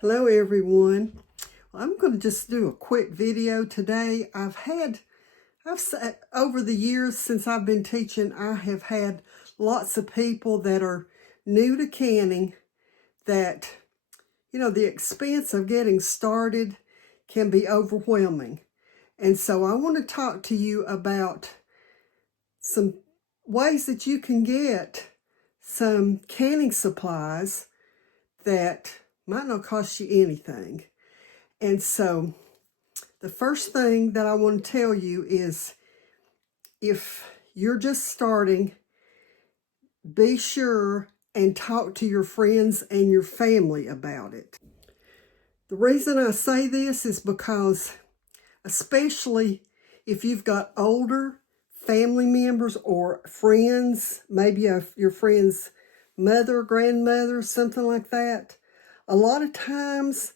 Hello everyone. I'm going to just do a quick video today. Over the years since I've been teaching, I have had lots of people that are new to canning that, the expense of getting started can be overwhelming. And so I want to talk to you about some ways that you can get some canning supplies that might not cost you anything. And so the first thing that I want to tell you is, if you're just starting, be sure and talk to your friends and your family about it. The reason I say this is because, especially if you've got older family members or friends, maybe your friend's mother, grandmother, something like that, a lot of times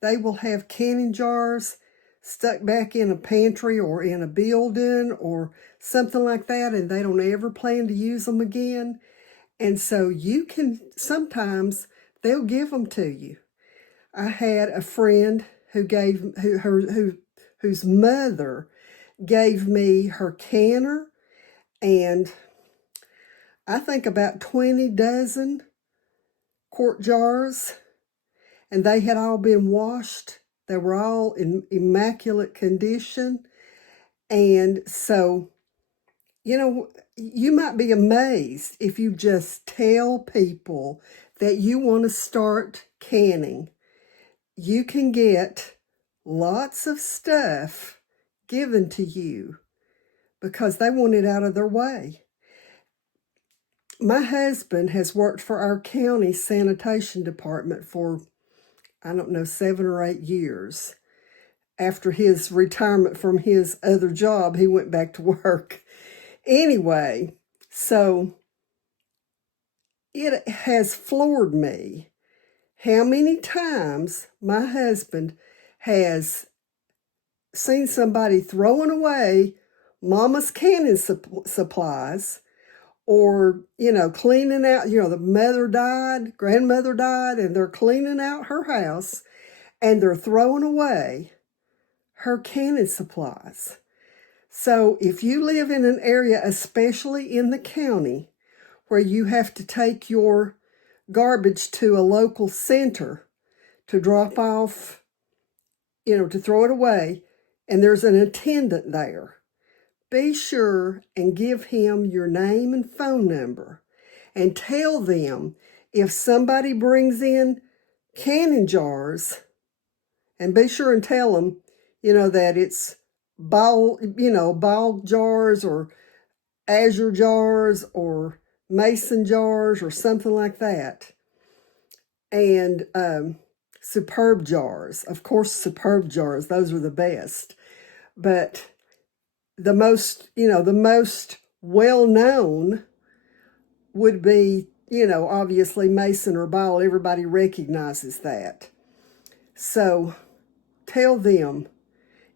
they will have canning jars stuck back in a pantry or in a building or something like that, and they don't ever plan to use them again. And so sometimes they'll give them to you. I had a friend whose mother gave me her canner, and I think about 20 dozen quart jars, and they had all been washed. They were all in immaculate condition. And so, you might be amazed if you just tell people that you want to start canning. You can get lots of stuff given to you because they want it out of their way. My husband has worked for our county sanitation department for, 7 or 8 years. After his retirement from his other job, he went back to work. Anyway, so it has floored me how many times my husband has seen somebody throwing away mama's canning supplies, or, cleaning out, the mother died, grandmother died, and they're cleaning out her house, and they're throwing away her canning supplies. So if you live in an area, especially in the county, where you have to take your garbage to a local center to drop off, to throw it away, and there's an attendant there, be sure and give him your name and phone number and tell them if somebody brings in canning jars, and be sure and tell them, that it's ball jars or azure jars or mason jars or something like that. And superb jars. Of course, superb jars, those are the best. But the most well-known would be, obviously mason or ball. Everybody recognizes that. So tell them,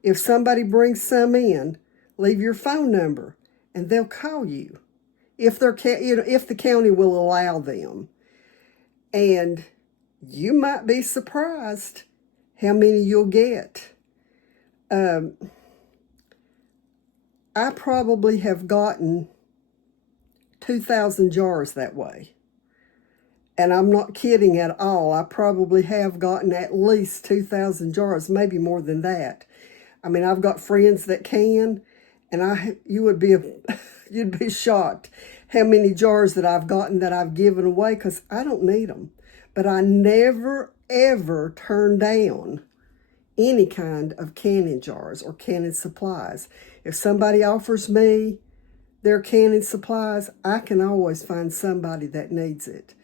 if somebody brings some in, leave your phone number and they'll call you if the county will allow them. And you might be surprised how many you'll get. I probably have gotten 2,000 jars that way. And I'm not kidding at all. I probably have gotten at least 2,000 jars, maybe more than that. I mean, I've got friends that can, and you'd be shocked how many jars that I've gotten that I've given away because I don't need them. But I never, ever turn down any kind of canning jars or canning supplies. If somebody offers me their canning supplies, I can always find somebody that needs it.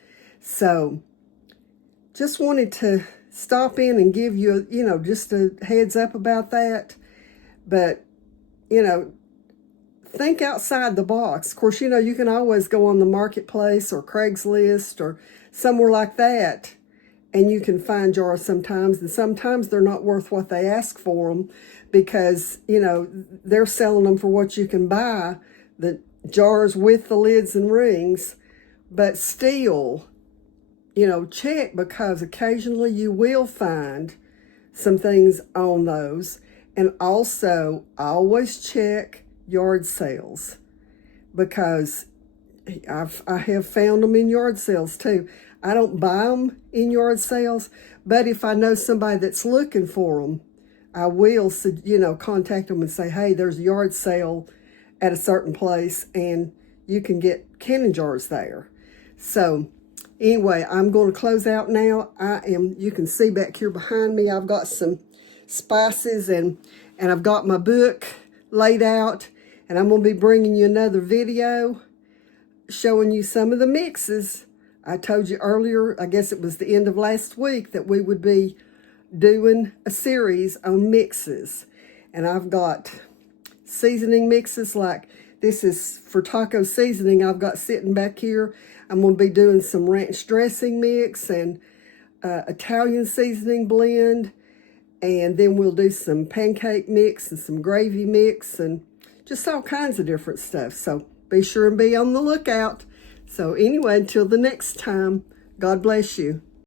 So just wanted to stop in and give you, just a heads up about that. But, think outside the box. Of course, you can always go on the marketplace or Craigslist or somewhere like that, and you can find jars sometimes, and sometimes they're not worth what they ask for them because, they're selling them for what you can buy, the jars with the lids and rings. But still, check, because occasionally you will find some things on those. And also, always check yard sales, because I have found them in yard sales too. I don't buy them in yard sales, but if I know somebody that's looking for them, I will, contact them and say, hey, there's a yard sale at a certain place, and you can get canning jars there. So anyway, I'm going to close out now. You can see back here behind me, I've got some spices, and I've got my book laid out, and I'm going to be bringing you another video showing you some of the mixes. I told you earlier, I guess it was the end of last week, that we would be doing a series on mixes. And I've got seasoning mixes, like this is for taco seasoning I've got sitting back here. I'm going to be doing some ranch dressing mix and Italian seasoning blend. And then we'll do some pancake mix and some gravy mix and just all kinds of different stuff. So be sure and be on the lookout. So anyway, until the next time, God bless you.